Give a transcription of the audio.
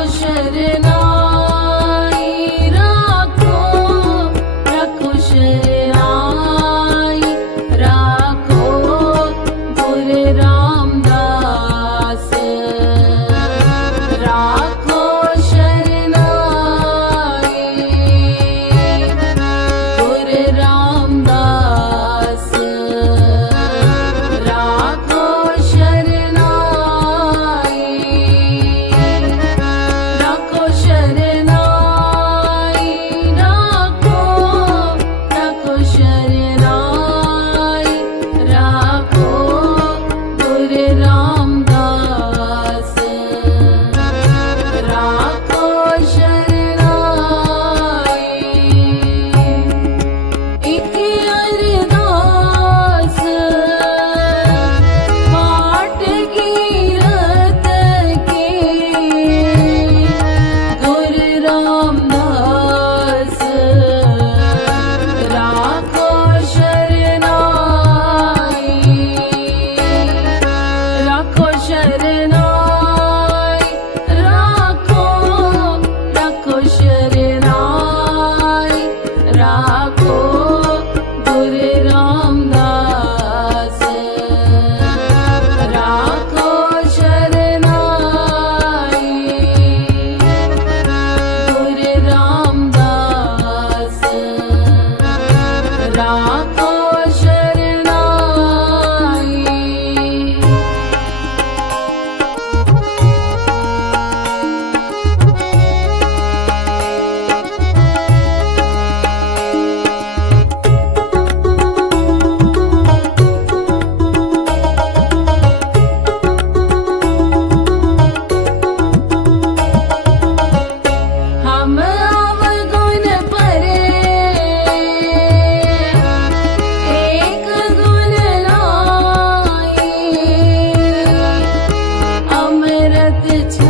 حشرنا Ram it's